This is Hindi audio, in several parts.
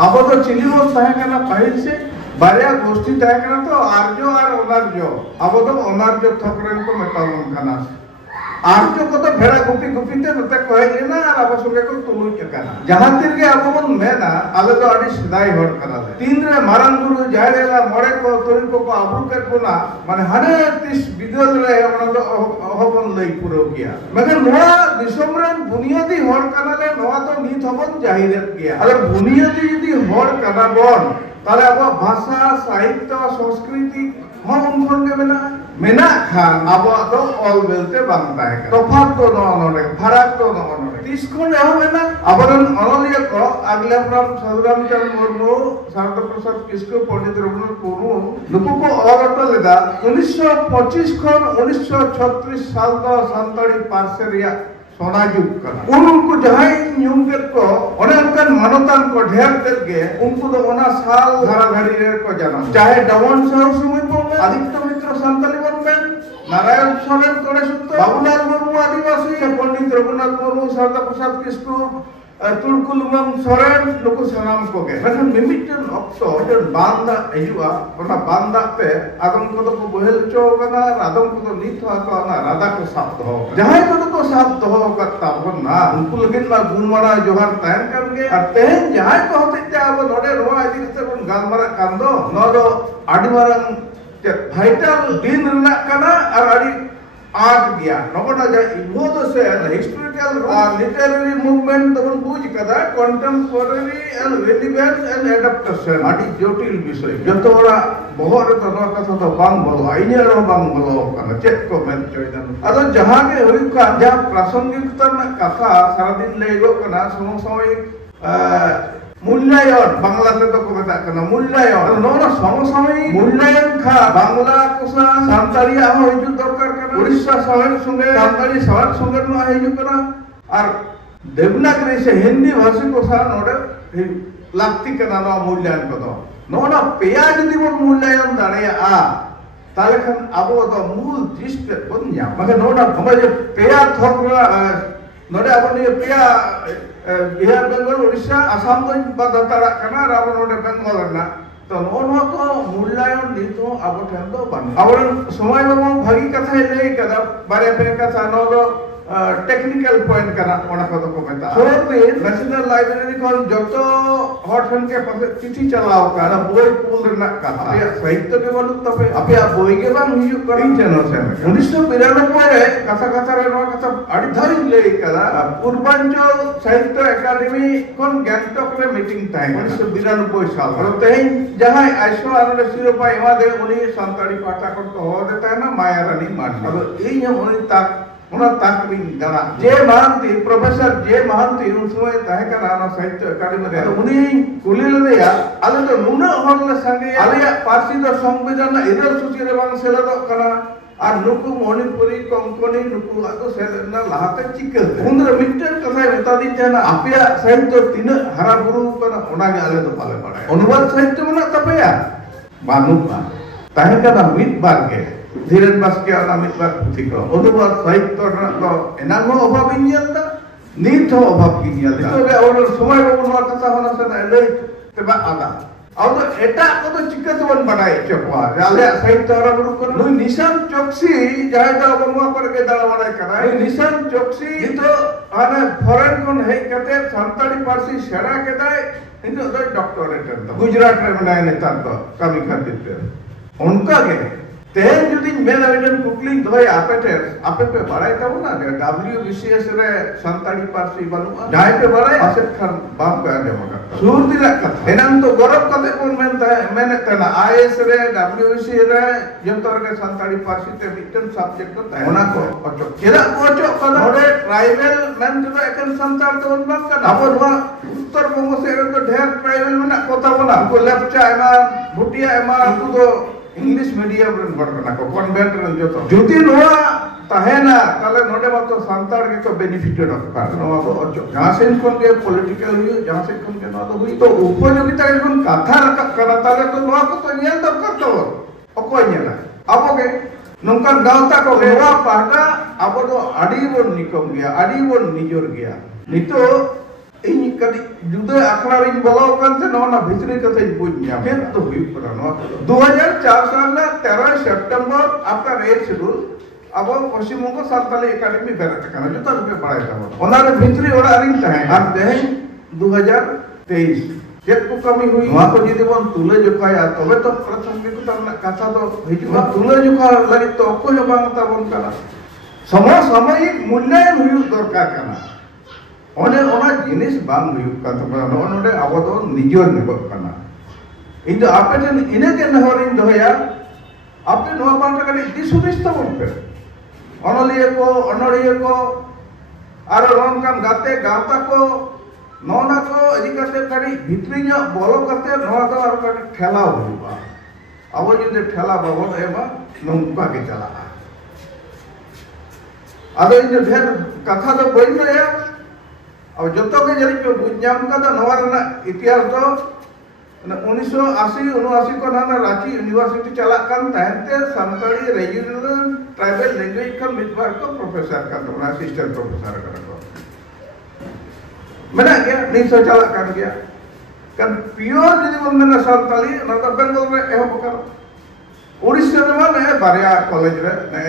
अब तो चिली वो तय करना पहले से बारिया गोष्ठी तय करना तो आर्जो और अनार्जो अब तो अनार्जो थोकरें को मेटाऊं करना आर्जो को तो भेड़ा गुपी गुपी ते नते कहे ना अब सुगे को तुलुई करना जहाँ तीर के अब वो मैं ना आगे तो आड़ी सिदाई होड़ करना है तीन रे मारन गुरु जाए ला मोड़े को तुरी को आबरू कर बोला माने हने तीस विद्युत रे अपना तो अहबन लई पुरो किया मगर नोआ दिसमरन बुनियादी होड़ करना ले नोआ तो नीत हबन जाहिरत किया अगर बुनियादी यदि होड़ करना बोन ताले अब भाषा साहित्य संस्कृति हम उनकों के मेना खान अब तो ऑल बेलते बनता है तफात तो ना उन्होंने फरक तो ना उन्होंने तीसकों ने हम है ना अब अनलिया को अगले अपराध साधुराम चंद्र मुर्मू शारदा प्रसाद किसको पंडित रघुनाथ मुर्मू लोगों को और अटल लेदा 1925 खन 1936 साल का संताड़ी पार्सेरिया सोना जुग करना उनको जहाँ न्यूम कर को उन्हें मानवतान को ढेर करके उनको तो उन्हें साल धारा धारी रे को जाना चाहे डाउन शहर सुमित बोले आदित्य मित्र संताली बोले नारायण सोरेन तोड़े सुत्तो बाबूलाल मुर्मू आदिवासी पंडित रघुनाथ मुर्मू शारदा प्रसाद किसको तुलकुलुमम सोरेन लोगों सनाम को के लेकिन मिमिटन ऑक्टो जन बांदा एजुआ उन्हें बांदा पे आदम को तो बहल चौकना आदम को तो नीत हुआ को ना राधा को साथ हो जहाँ को तो साथ हो करता हो ना उनको लेकिन ना गुणमाना जोहार तैन करके आते हैं जहाँ को होते हैं अब नोडे रोआ इधर से उन गालमारा कांदो नोडो आदिवारन वाइटल दिन रुना कना और आदि आग दिया नोबड़ा जा वो तो से हिस्टोरिकल लिटरेरी मूवमेंट तो बुझ कदा contemporary and relevance and adaptation आदि जटिल विषय जतो बड़ा बहुत तो नवा कथा तो बांग बोलो आइने रो बांग बोलो कना चेक को मेन चोइदन अदो जहां के हुई का जा प्रासंगिकता ना कथा सारा दिन लेगो कना समसामयिक मूल्यायन बांग्ला से तो को बता करना मूल्यायन नोना समसामयिक मूल्यायन खा बांग्ला कोसा सांताली आहो हिजु दरकार करना उड़ीसा शहर संगे सांताली शहर संगे नो हिजु करना और देवनागरी से हिंदी भाषी को सा नोडे लागती करना नो मूल्यायन को तो नोना पेया जदि वो मूल्यायन दाने आ ताले खन अबो तो मूल जिस्ट बन्या मगर नोना हमारे पेया थोकरा नोडे अब ने पेया बिहार बेंगल उड़ीसा आसाम तो बदतरा करना रावण नोडे बेंगल ना तो नोनो तो मूल्यायन दीतो अब ठेन तो बन और समय में भागी कथा ले कदा बारे पे कथा नोडो टेक्निकल पॉइंट करना ओना को तो बता सो पे नेशनल लाइब्रेरी को जतो हॉटन के पास चिट्ठी चलाओ काना बोय पुल ना कथा या साहित्य के बोलु तबे अपे बोय के बांग हिजु करी चनो से 1992 रे कथा कथा रे नो कथा अड़ी धरि ले कदा पूर्वांचल साहित्य एकेडमी कोन गैंगटॉक रे मीटिंग टाइम 1992 साल और तेन जहां आइसो आने सिरोपा एमा दे उनी संताड़ी पाटा को हो देता है ना माया रानी मान अब ए ये उनी तक उना ताकवी दाना जे महांती प्रोफेसर जे महांती उन समय ताहे का नाना साहित्य एकेडमी रे उनी कुली ले या आले तो नुना होरले संगे आले पार्सी दो संविधान इरल सूची रे बांग सेला दो कना और नुकु मणिपुरी कोंकणी नुकु आतो सेना लाहाते चिकल उंदर मिटन कथा बता दी जाना आपिया साहित्य तीन हरा गुरु कना ओना गे आले तो पाले पड़े अनुवाद साहित्य मना तपेया बानुपा ताहे का मिट बार के धीरन बास्के आना मिट बार पुथि को अनुवाद साहित्य तो एनागो अभाव इनियलदा नीत हो अभाव किनियलदा तो गे और समय अनुवाद कथा होना से ले तेबा आदा और तो एटा को तो चिक्का तो बन बनाए चपवा आले साहित्य हरा गुरु को नुई निशान चौकसी जाय दा बनवा करके दाड़ा बनाए कराय निशान चौकसी तो आने फॉरेन कोन है कते संताड़ी पारसी सेरा के दाय इतो तो डॉक्टरेट गुजरात रे बनाए नेता तो कमी खातिर उनका के तेन जुदी मेन आइडन कुकलिंग दोय आपे पे बड़ाई तब ना डब्ल्यूबीसीएस रे संताड़ी पारसी बनु जाय पे बड़ाई असेट खान बाप पे आगे मगा सुर दिला कथा एनन तो गौरव कते कोन मेन तना आईएस रे डब्ल्यूबीसी रे जंतर के संताड़ी पारसी ते मिटन सब्जेक्ट तो ताय ओना को अचो केदा को अचो कदा ओडे ट्राइबल मेन तो एकन संतार तो बन का अब वा उत्तर बंग से तो ढेर ट्राइबल में कोता बना को लेप्चा एमा भुटिया एमा तो इंग्लिश मीडियम रन बड़कना को कन्वेंट रन जो तो जुति नोआ तहेना ताले नोडे मतो संतार के को बेनिफिटेड ऑफ का नोआ तो अचो जहां से कोन के पॉलिटिकल हुई जहां से कोन के ना तो हुई तो उपयोगिता कोन कथा रक करा ताले तो नोआ को तो नियल दर कर तो अको नेला अब के नंकर गावता को लेवा पाटा अब तो अड़ी बोन निकम गया अड़ी बोन निजोर गया नितो ini kali juda akhla ring bolo kan se nona bhitri katha bunya phet to hui kana no 2004 साल ना 13 सितंबर आपका रेल शेड्यूल अब Paschim Banga Santali academy Bairat kana juta rupe badai tabo onare bhitri ora ring tahe ar dehe 2023 check को कमी हुई वहाँ को यदि बन तुले जुकाया तबे तो प्रासंगिकता रना कथा तो हिजुआ तुले जुका लगी तो को जो बांग ताबन कना सामयिक मूल्यांकन हुई दरकार कना ओना जिनिस बांग हुई का तो नोडे अब तो निजर निबक कना इन आपे जन इने के नहरिन दोया आपे नोआ बांग कने दिसुदिस तबन पे अनलिए को आरो रन कान गाते गावता को नौना को अधिकते कड़ी भित्रिया बोलो करते नौना तो आरो कड़ी ठेला हुआ अब जो ठेला बाबन एमा नौका के चला अदो इन ढेर कथा तो बइन गया अब जतो के जरी पे बुझाम का तो नवा रना इतिहास तो 1980 79 को ना रांची यूनिवर्सिटी चला कान ताहते संताली रीजनल ट्राइबल लैंग्वेज का मितबार को प्रोफेसर का तो असिस्टेंट प्रोफेसर का mana gaya ni so chalak kan gaya kan pure jadi bondana santali na ta bengal re eh bokar odisha re mane barya college re na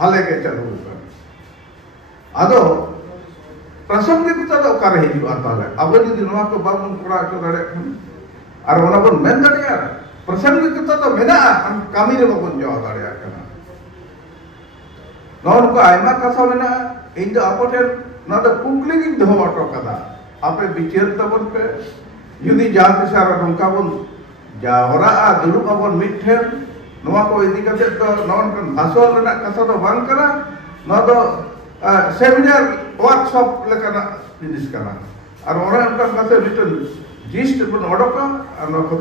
hale ke chalu kan ado prasangikita do kar hiju atale abo jodi noa ko babun kora ko dare ar ona bon men dare prasangikita do mena kami re babun jawa dare kana non ko aima katha mena inda apoten na da kukli gi doho auto kada आपे बिचेर तबन पे युदी जाते सारा डोंका बन जावरा आ दुलुक अबन मिठेर नोआ को इदी कते तो नवन कन भाषण रना कथा तो बांग करा न तो सेमिनार वर्कशॉप लेकना जिनिस कना और ओरा उनका कते रिटन जिस्ट बन ओडका और न को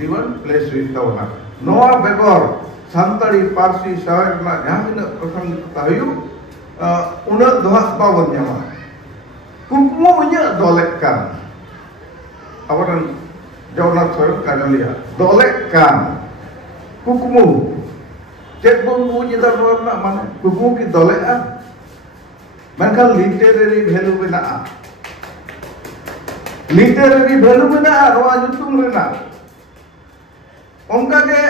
दिवन प्लेस विथ तवना नोआ बेगोर संताली पारसी सावेर ना जहां दिन प्रसंग तायु उना दोहा बावन Nyama कुकमु nya dolekkan awaran Jaunat Soren kalian lihat dolekkan kukumu cek bumbu nya warna mana kukumu ki dolekan maka literary value menaa roa jutung rena onka ke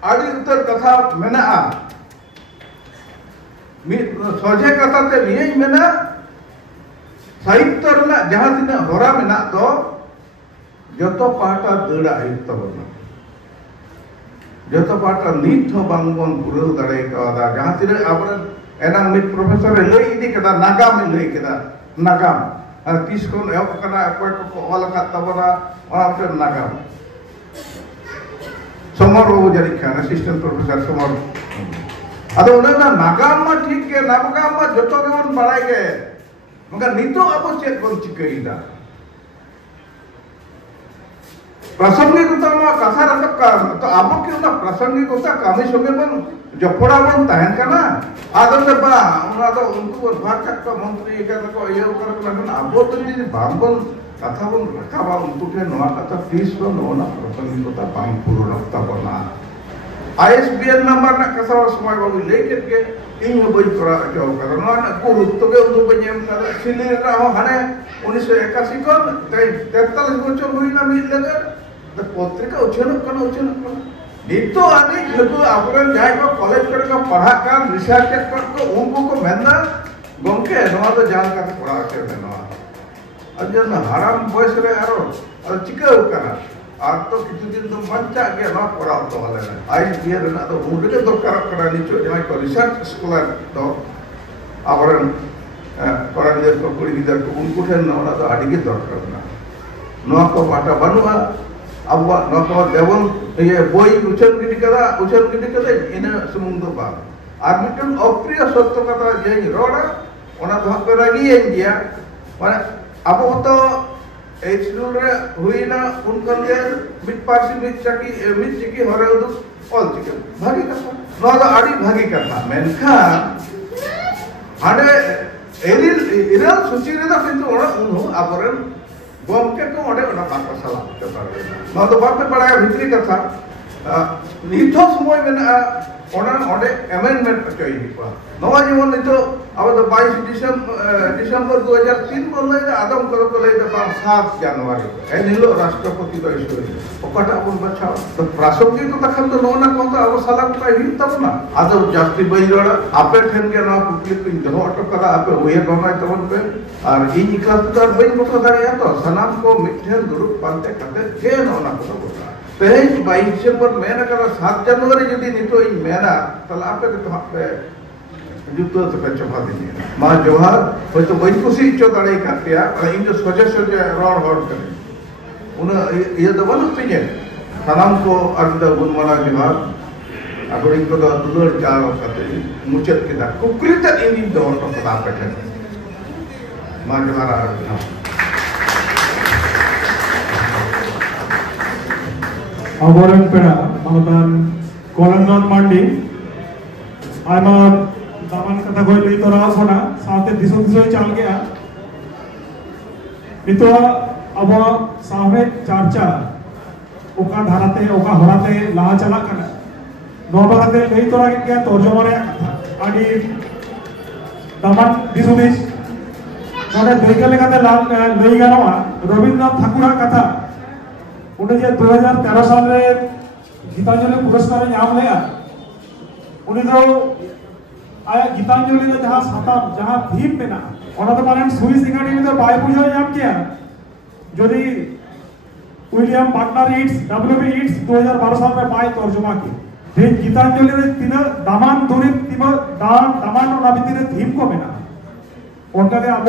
adi utar katha menaa soje kata te niye menaa साहित्य रना जहां दिन होरा मेना तो जतो पाटा दड़ा आयुक्त बना जतो पाटा नीट हो बांगबन पुरल दड़े का जहां दिन अपन एना मिट प्रोफेसर लई इदी कदा नागाम लई कदा नागाम और तीस को एप कना अकोय को ऑल का तबना और नागाम समर वो जरी खान असिस्टेंट प्रोफेसर समर अदो ना नागाम मा ठीक के नागाम मा जतो के बन बड़ाई के मगर नितो अब चेक बन चिकईदा प्रासंगिकता मा कथा रखब का तो अब के ना प्रासंगिकता कामी संगे बन जपड़ा बन तहन कना आदम से बा उना तो उनको भारत का मंत्री के को ये कर करन अब तो जी बांबन कथा बन रखा बा उनको के नवा कथा फीस को नोना प्रासंगिकता बांग पूर्णता बना ISBN नंबर ना कसा समय बाबू लेके के इन बई करा जाओ कर ना गुरुत्व के उन बनियम कर सिले रहा हने 1981 को 43 বছর হই না মিল লাগে তো পত্রিকা উচ্চন নিতো আদি যেহেতু আপনারা যাই को कॉलेज कर का पढ़ा का रिसर्च कर को उनको को मेंदा गंके नवा तो जान का पढ़ा के नवा अजन हराम बयस रे आरो और चिका करा আর তো কিছুদিন তো বাচ্চা গে না পড়া তো হলে না আইডিয়া না তো উড়ে দরকার করা নিচে যাই কো রিসার্চ স্কলার তো আবরণ করা দিয়ে তো কুড়ি দিদার को उनको ठेन ना तो আডিগে দরকার না নো को পাটা বানুয়া আববা নো को দেবন ये বই উচ্চারণ গিটি করা ইনা সুমুং তো বা আর মিটন অপ্রিয় সত্য কথা যে রোড়া ওনা তো করে লাগিয়ে দিয়া মানে আবো তো एक स्कूल रे हुई ना उनका लिए मिट पार्सी मिट चिकी हरे उदु ऑल चिकन भागी कथा नो तो आड़ी भागी कथा मेनखा आडे इरल सुची रे तो किंतु ओना उनु आबरन गमके को ओडे ओना बात सला कथा नो तो बात पड़ा भितरी कथा निथो समय मेना ओना ओडे अमेंडमेंट चाहिए नवा जीवन नितो अब तो 22 दिसंबर 2003 बोल रहे आदम करो को लेते 7 जनवरी एनिलो राष्ट्रपति को इशू ओकटा बन बचाओ तो प्रासंगिक तो तखन तो नोना को तो अब साला को हिल तब ना आदो जास्ती बइरोड़ा आपे ठेन के ना कुकली पिन दो ऑटो कला आपे ओए गमाय तवन पे और इन क्लास तो बइन को दाड़िया तो सनाम को मिठेन दुरुप पांते कते के नोना को बोला तेज 22 दिसंबर मेना करा 7 जनवरी जदी नितो इन मेना तला आपे तो आपे जुतो तो पे चफा देनी मा जोहार होय तो बइन कुसी इचो दाड़े काटिया इन जो सोजे सोजे रोड होड करे उन ये तो बन पिजे सनाम को अर्ध गुणमाला जोहार अगर इनको तो दुलर चाल करते मुचत के दा कुकरीत इन दो तो पता पटे मा जोहार अबोरन पेड़ा मानतान कोलंगन मांडी आयमा दामान कथा कोई लई तो रहा होना साथे दिसो दिसो चाल गया नितो अब सामने चर्चा ओका धाराते ओका होराते लाहा चला कना नोबराते लई तो रहा क्या तर्जुमा रे आडी दामान दिसो दिस नोडे दुइका लेकाते लई गानोआ रविन्द्रनाथ ठाकुर कथा उन्हें जे 2013 साल रे गीतांजलि पुरस्कार नाम लेया उन्हें तो आया गीतांजलि ने जहां साताम जहां थीम में ना और तो माने स्विस एकेडमी तो बाय बुझा नाम किया यदि William Butler it's WB it's 2012 साल में बाय तर्जुमा की थे गीतांजलि रे तीन दामान दुरी तीन दामान और नाबिती रे थीम को में ना उनका के अब